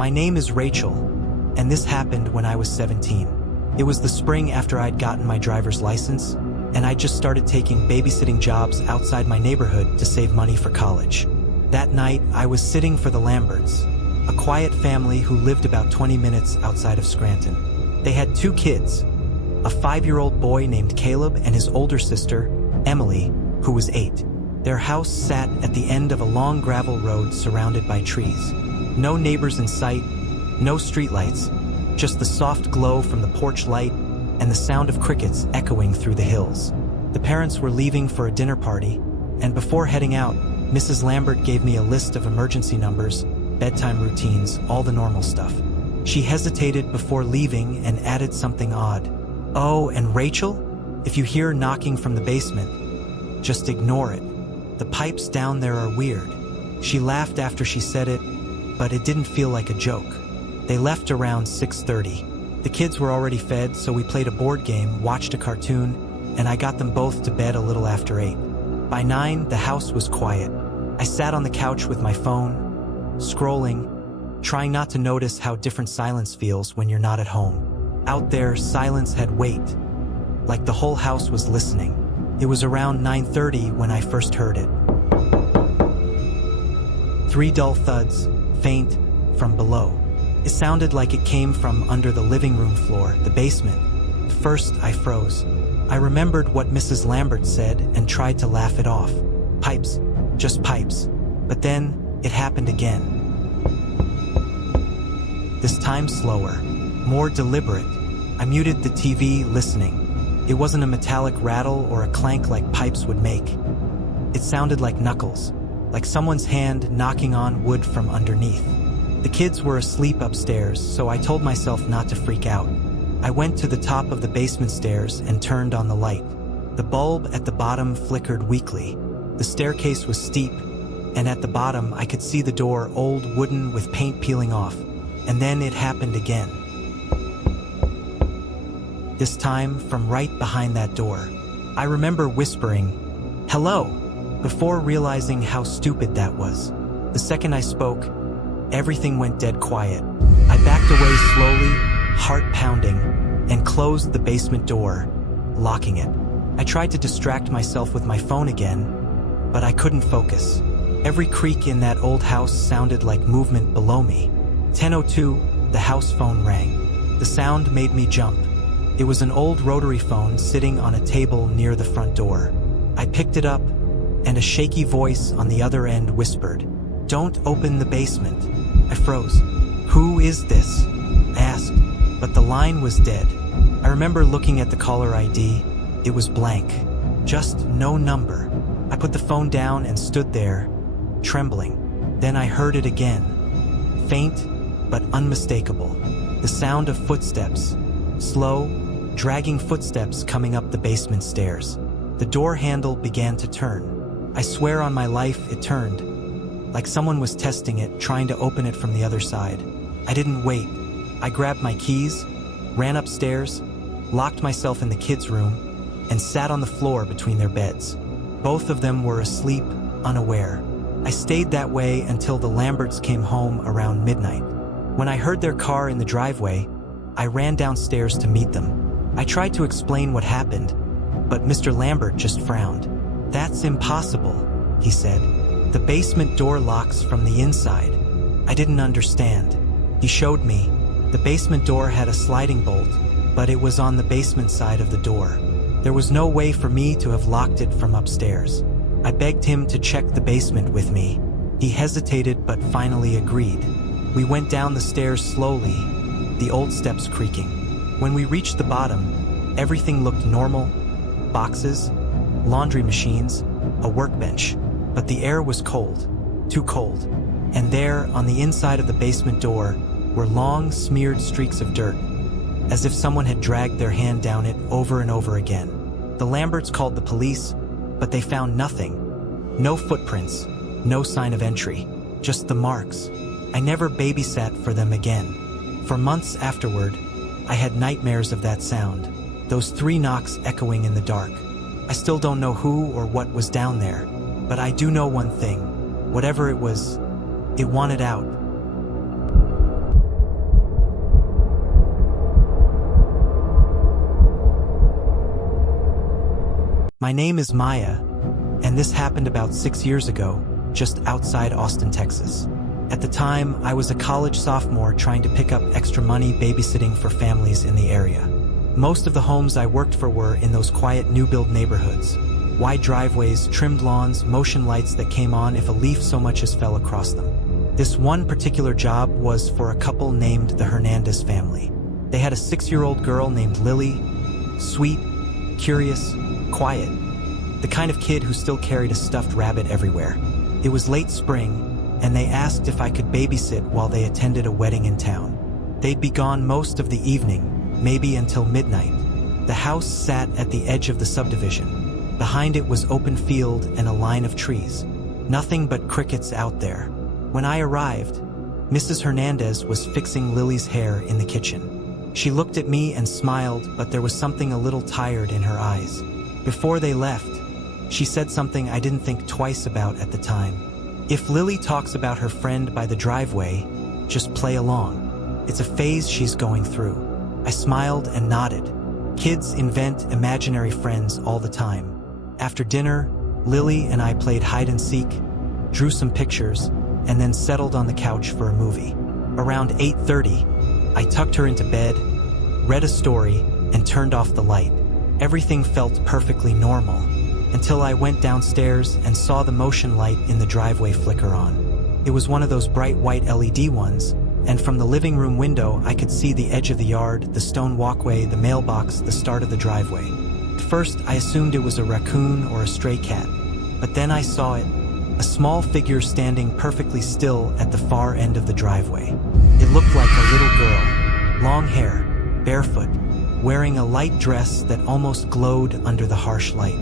My name is Rachel, and this happened when I was 17. It was the spring after I'd gotten my driver's license, and I just started taking babysitting jobs outside my neighborhood to save money for college. That night, I was sitting for the Lamberts, a quiet family who lived about 20 minutes outside of Scranton. They had 2 kids, a 5-year-old boy named Caleb and his older sister, Emily, who was 8. Their house sat at the end of a long gravel road surrounded by trees. No neighbors in sight, no streetlights, just the soft glow from the porch light and the sound of crickets echoing through the hills. The parents were leaving for a dinner party, and before heading out, Mrs. Lambert gave me a list of emergency numbers, bedtime routines, all the normal stuff. She hesitated before leaving and added something odd. "Oh, and Rachel, if you hear knocking from the basement, just ignore it. The pipes down there are weird." She laughed after she said it, but it didn't feel like a joke. They left around 6:30. The kids were already fed, so we played a board game, watched a cartoon, and I got them both to bed a little after 8. By 9, the house was quiet. I sat on the couch with my phone, scrolling, trying not to notice how different silence feels when you're not at home. Out there, silence had weight, like the whole house was listening. It was around 9:30 when I first heard it. 3 dull thuds, faint, from below. It sounded like it came from under the living room floor, the basement. First, I froze. I remembered what Mrs. Lambert said and tried to laugh it off. Pipes, just pipes. But then, it happened again. This time slower, more deliberate. I muted the TV, listening. It wasn't a metallic rattle or a clank like pipes would make. It sounded like knuckles, like someone's hand knocking on wood from underneath. The kids were asleep upstairs, so I told myself not to freak out. I went to the top of the basement stairs and turned on the light. The bulb at the bottom flickered weakly. The staircase was steep, and at the bottom I could see the door, old wooden with paint peeling off. And then it happened again. This time from right behind that door. I remember whispering, "Hello," before realizing how stupid that was. The second I spoke, everything went dead quiet. I backed away slowly, heart pounding, and closed the basement door, locking it. I tried to distract myself with my phone again, but I couldn't focus. Every creak in that old house sounded like movement below me. 10:02, the house phone rang. The sound made me jump. It was an old rotary phone sitting on a table near the front door. I picked it up, and a shaky voice on the other end whispered, "Don't open the basement." I froze. "Who is this?" I asked, but the line was dead. I remember looking at the caller ID. It was blank, just no number. I put the phone down and stood there, trembling. Then I heard it again, faint but unmistakable. The sound of footsteps, slow, dragging footsteps coming up the basement stairs. The door handle began to turn. I swear on my life it turned, like someone was testing it, trying to open it from the other side. I didn't wait. I grabbed my keys, ran upstairs, locked myself in the kids' room, and sat on the floor between their beds. Both of them were asleep, unaware. I stayed that way until the Lamberts came home around midnight. When I heard their car in the driveway, I ran downstairs to meet them. I tried to explain what happened, but Mr. Lambert just frowned. "That's impossible," he said. "The basement door locks from the inside." I didn't understand. He showed me. The basement door had a sliding bolt, but it was on the basement side of the door. There was no way for me to have locked it from upstairs. I begged him to check the basement with me. He hesitated but finally agreed. We went down the stairs slowly, the old steps creaking. When we reached the bottom, everything looked normal. Boxes, laundry machines, a workbench. But the air was cold, too cold. And there, on the inside of the basement door, were long, smeared streaks of dirt, as if someone had dragged their hand down it over and over again. The Lamberts called the police, but they found nothing. No footprints, no sign of entry, just the marks. I never babysat for them again. For months afterward, I had nightmares of that sound, those 3 knocks echoing in the dark. I still don't know who or what was down there, but I do know one thing. Whatever it was, it wanted out. My name is Maya, and this happened about 6 years ago, just outside Austin, Texas. At the time, I was a college sophomore trying to pick up extra money babysitting for families in the area. Most of the homes I worked for were in those quiet new-build neighborhoods. Wide driveways, trimmed lawns, motion lights that came on if a leaf so much as fell across them. This one particular job was for a couple named the Hernandez family. They had a 6-year-old girl named Lily, sweet, curious, quiet, the kind of kid who still carried a stuffed rabbit everywhere. It was late spring, and they asked if I could babysit while they attended a wedding in town. They'd be gone most of the evening, maybe until midnight. The house sat at the edge of the subdivision. Behind it was open field and a line of trees. Nothing but crickets out there. When I arrived, Mrs. Hernandez was fixing Lily's hair in the kitchen. She looked at me and smiled, but there was something a little tired in her eyes. Before they left, she said something I didn't think twice about at the time. If Lily talks about her friend by the driveway, just play along. It's a phase she's going through. I smiled and nodded. Kids invent imaginary friends all the time. After dinner, Lily and I played hide and seek, drew some pictures, and then settled on the couch for a movie. Around 8:30, I tucked her into bed, read a story, and turned off the light. Everything felt perfectly normal, until I went downstairs and saw the motion light in the driveway flicker on. It was one of those bright white LED ones, and from the living room window I could see the edge of the yard, the stone walkway, the mailbox, the start of the driveway. At first, I assumed it was a raccoon or a stray cat, but then I saw it, a small figure standing perfectly still at the far end of the driveway. It looked like a little girl, long hair, barefoot, wearing a light dress that almost glowed under the harsh light.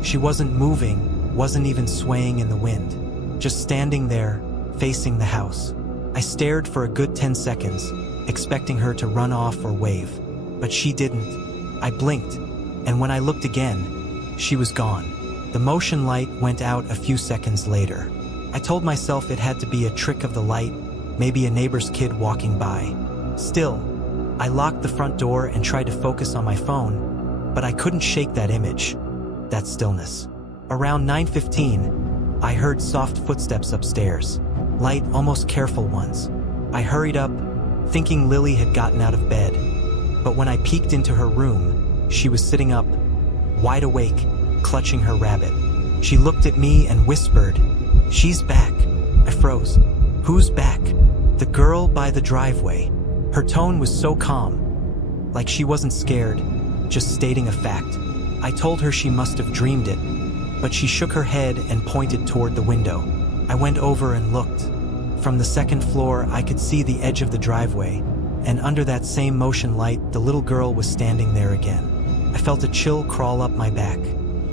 She wasn't moving, wasn't even swaying in the wind, just standing there, facing the house. I stared for a good 10 seconds, expecting her to run off or wave, but she didn't. I blinked, and when I looked again, she was gone. The motion light went out a few seconds later. I told myself it had to be a trick of the light, maybe a neighbor's kid walking by. Still, I locked the front door and tried to focus on my phone, but I couldn't shake that image, that stillness. Around 9:15, I heard soft footsteps upstairs, light, almost careful ones. I hurried up, thinking Lily had gotten out of bed, but when I peeked into her room, she was sitting up, wide awake, clutching her rabbit. She looked at me and whispered, "She's back." I froze. "Who's back?" "The girl by the driveway." Her tone was so calm, like she wasn't scared, just stating a fact. I told her she must have dreamed it, but she shook her head and pointed toward the window. I went over and looked. From the second floor, I could see the edge of the driveway, and under that same motion light, the little girl was standing there again. I felt a chill crawl up my back.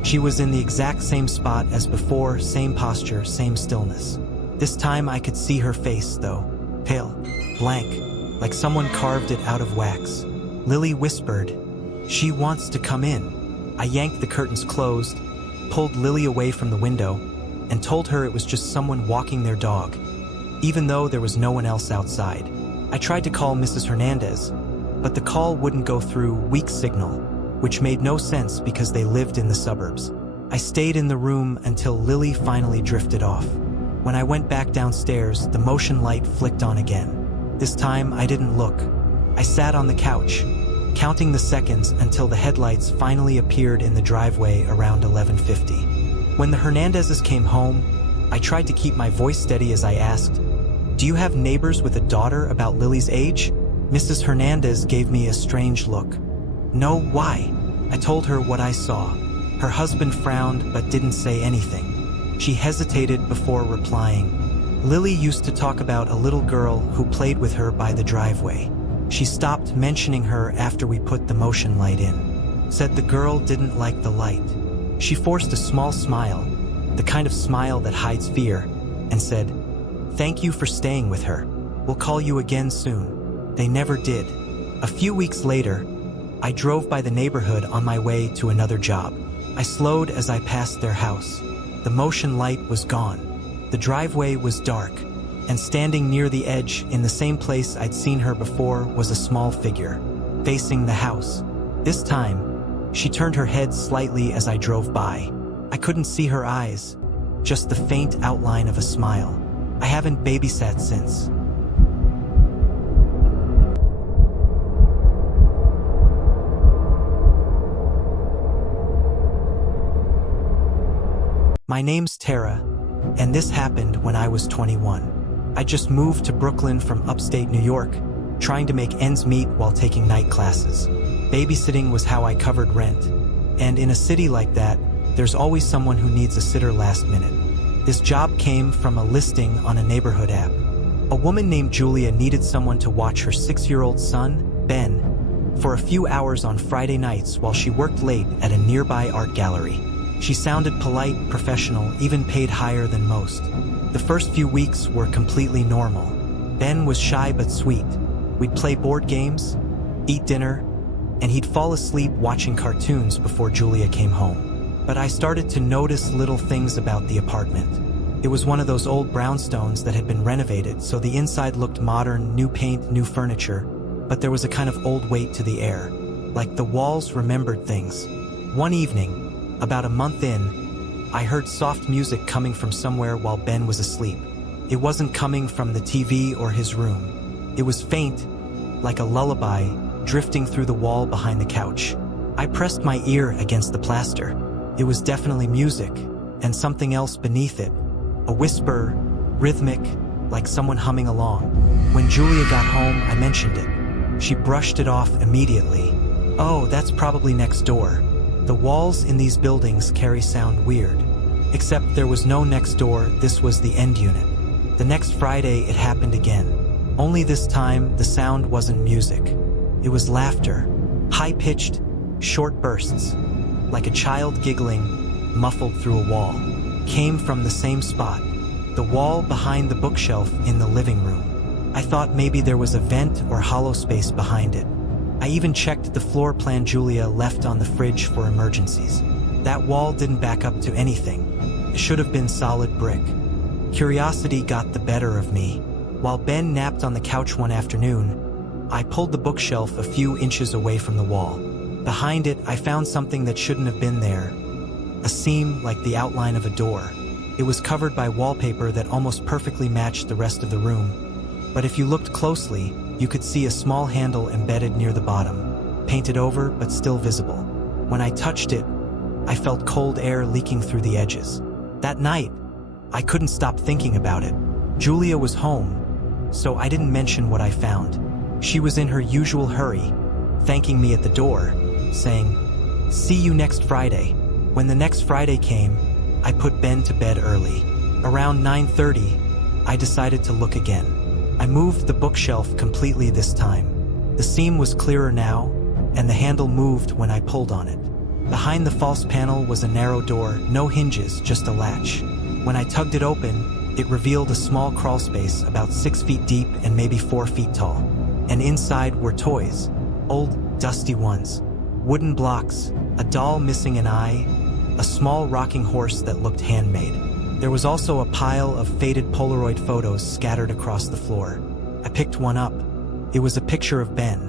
She was in the exact same spot as before, same posture, same stillness. This time I could see her face, though, pale, blank, like someone carved it out of wax. Lily whispered, "She wants to come in." I yanked the curtains closed, pulled Lily away from the window, and told her it was just someone walking their dog, even though there was no one else outside. I tried to call Mrs. Hernandez, but the call wouldn't go through, weak signal, which made no sense because they lived in the suburbs. I stayed in the room until Lily finally drifted off. When I went back downstairs, the motion light flicked on again. This time, I didn't look. I sat on the couch, counting the seconds until the headlights finally appeared in the driveway around 11:50. When the Hernandezes came home, I tried to keep my voice steady as I asked, "Do you have neighbors with a daughter about Lily's age?" Mrs. Hernandez gave me a strange look. "No, why?" I told her what I saw. Her husband frowned but didn't say anything. She hesitated before replying. Lily used to talk about a little girl who played with her by the driveway. She stopped mentioning her after we put the motion light in. Said the girl didn't like the light. She forced a small smile, the kind of smile that hides fear, and said, "Thank you for staying with her. We'll call you again soon." They never did. A few weeks later, I drove by the neighborhood on my way to another job. I slowed as I passed their house. The motion light was gone. The driveway was dark, and standing near the edge in the same place I'd seen her before was a small figure, facing the house. This time, She turned her head slightly as I drove by. I couldn't see her eyes, just the faint outline of a smile. I haven't babysat since. My name's Tara, and this happened when I was 21. I just moved to Brooklyn from upstate New York, trying to make ends meet while taking night classes. Babysitting was how I covered rent. And in a city like that, there's always someone who needs a sitter last minute. This job came from a listing on a neighborhood app. A woman named Julia needed someone to watch her 6-year-old son, Ben, for a few hours on Friday nights while she worked late at a nearby art gallery. She sounded polite, professional, even paid higher than most. The first few weeks were completely normal. Ben was shy but sweet. We'd play board games, eat dinner, and he'd fall asleep watching cartoons before Julia came home. But I started to notice little things about the apartment. It was one of those old brownstones that had been renovated, so the inside looked modern, new paint, new furniture, but there was a kind of old weight to the air, like the walls remembered things. One evening, about a month in, I heard soft music coming from somewhere while Ben was asleep. It wasn't coming from the TV or his room. It was faint, like a lullaby, drifting through the wall behind the couch. I pressed my ear against the plaster. It was definitely music, and something else beneath it. A whisper, rhythmic, like someone humming along. When Julia got home, I mentioned it. She brushed it off immediately. Oh, that's probably next door. The walls in these buildings carry sound weird. Except there was no next door, this was the end unit. The next Friday, it happened again. Only this time, the sound wasn't music. It was laughter, high-pitched, short bursts, like a child giggling, muffled through a wall. Came from the same spot, the wall behind the bookshelf in the living room. I thought maybe there was a vent or hollow space behind it. I even checked the floor plan Julia left on the fridge for emergencies. That wall didn't back up to anything. It should have been solid brick. Curiosity got the better of me. While Ben napped on the couch one afternoon, I pulled the bookshelf a few inches away from the wall. Behind it, I found something that shouldn't have been there. A seam like the outline of a door. It was covered by wallpaper that almost perfectly matched the rest of the room. But if you looked closely, you could see a small handle embedded near the bottom, painted over but still visible. When I touched it, I felt cold air leaking through the edges. That night, I couldn't stop thinking about it. Julia was home, so I didn't mention what I found. She was in her usual hurry, thanking me at the door, saying, "See you next Friday." When the next Friday came, I put Ben to bed early. Around 9:30, I decided to look again. I moved the bookshelf completely this time. The seam was clearer now, and the handle moved when I pulled on it. Behind the false panel was a narrow door, no hinges, just a latch. When I tugged it open, it revealed a small crawl space about 6 feet deep and maybe 4 feet tall. And inside were toys, old, dusty ones. Wooden blocks, a doll missing an eye, a small rocking horse that looked handmade. There was also a pile of faded Polaroid photos scattered across the floor. I picked one up. It was a picture of Ben,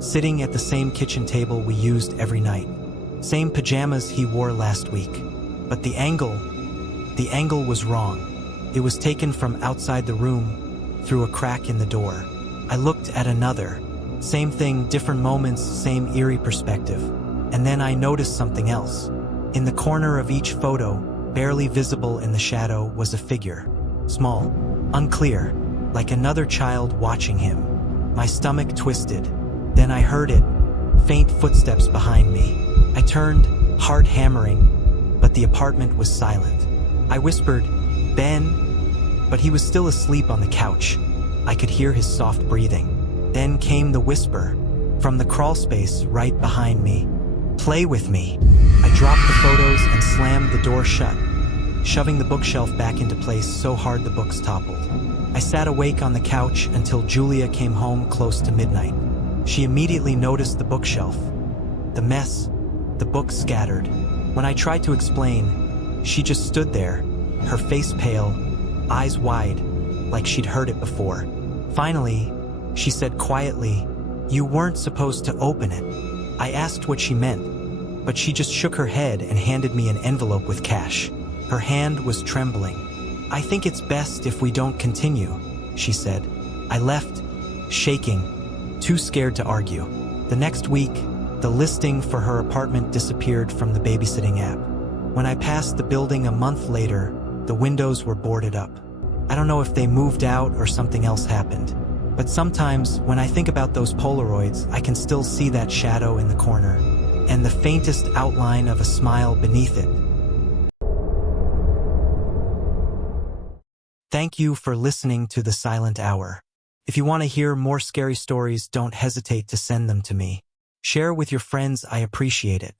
sitting at the same kitchen table we used every night. Same pajamas he wore last week. But the angle was wrong. It was taken from outside the room, through a crack in the door. I looked at another. Same thing, different moments, same eerie perspective. And then I noticed something else. In the corner of each photo, barely visible in the shadow, was a figure. Small, unclear, like another child watching him. My stomach twisted. Then I heard it. Faint footsteps behind me. I turned, heart hammering, but the apartment was silent. I whispered, "Ben," but he was still asleep on the couch. I could hear his soft breathing. Then came the whisper, from the crawl space right behind me. "Play with me." I dropped the photos and slammed the door shut, shoving the bookshelf back into place so hard the books toppled. I sat awake on the couch until Julia came home close to midnight. She immediately noticed the bookshelf, the mess, the books scattered. When I tried to explain, she just stood there, her face pale, eyes wide, like she'd heard it before. Finally, she said quietly, "You weren't supposed to open it." I asked what she meant. but she just shook her head and handed me an envelope with cash. Her hand was trembling. "I think it's best if we don't continue," she said. I left, shaking, too scared to argue. The next week, the listing for her apartment disappeared from the babysitting app. When I passed the building a month later, the windows were boarded up. I don't know if they moved out or something else happened, but sometimes when I think about those Polaroids, I can still see that shadow in the corner and the faintest outline of a smile beneath it. Thank you for listening to The Silent Hour. If you want to hear more scary stories, don't hesitate to send them to me. Share with your friends, I appreciate it.